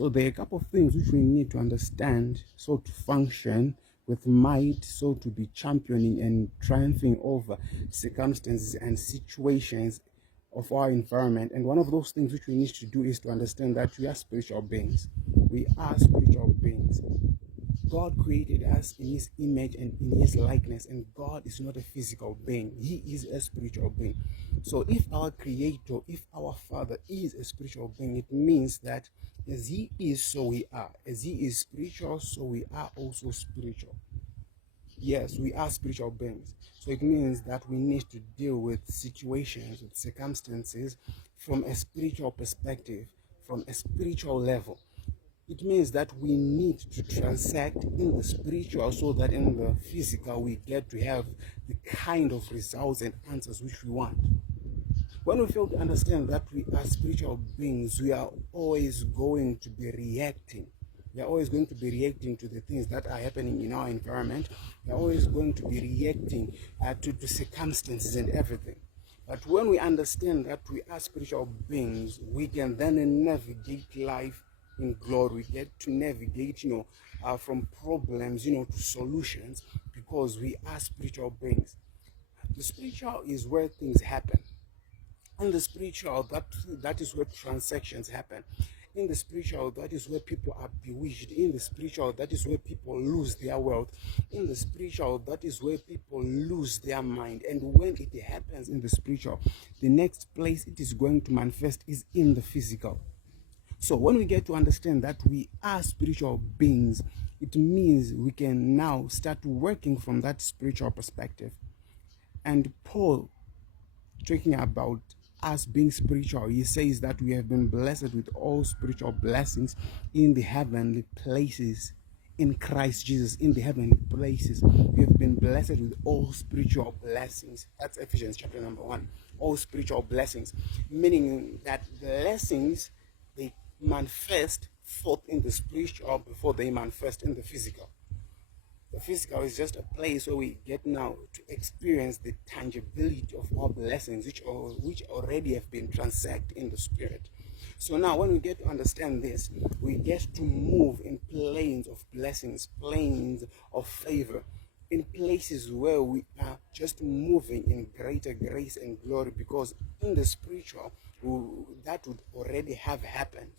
So there are a couple of things which we need to understand so to function with might, so to be championing and triumphing over circumstances and situations of our environment. And one of those things which we need to do is to understand that we are spiritual beings. We are spiritual beings. God created us in his image and in his likeness, and God is not a physical being. He is a spiritual being. So if our creator, if our father is a spiritual being, it means that as he is, so we are. As he is spiritual, so we are also spiritual. Yes, we are spiritual beings. So it means that we need to deal with situations, with circumstances from a spiritual perspective, from a spiritual level. It means that we need to transact in the spiritual so that in the physical we get to have the kind of results and answers which we want. When we fail to understand that we are spiritual beings, we are always going to be reacting. We are always going to be reacting to the things that are happening in our environment. We are always going to be reacting to circumstances and everything. But when we understand that we are spiritual beings, we can then navigate life in glory. We get to navigate, from problems, to solutions, because we are spiritual beings. The spiritual is where things happen. In the spiritual, that is where transactions happen. In the spiritual, that is where people are bewitched. In the spiritual, that is where people lose their wealth. In the spiritual, that is where people lose their mind. And when it happens in the spiritual, the next place it is going to manifest is in the physical. So when we get to understand that we are spiritual beings, it means we can now start working from that spiritual perspective. And Paul, talking about us being spiritual, he says that we have been blessed with all spiritual blessings in the heavenly places in Christ Jesus. In the heavenly places, we have been blessed with all spiritual blessings. That's Ephesians chapter number 1. All spiritual blessings, meaning that blessings, they manifest forth in the spiritual before they manifest in the physical. The physical is just a place where we get now to experience the tangibility of our blessings, which already have been transacted in the spirit. So now when we get to understand this, we get to move in planes of blessings, planes of favor, in places where we are just moving in greater grace and glory, because in the spiritual, that would already have happened.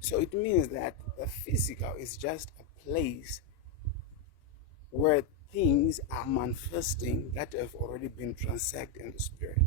So it means that the physical is just a place where things are manifesting that have already been transacted in the spirit.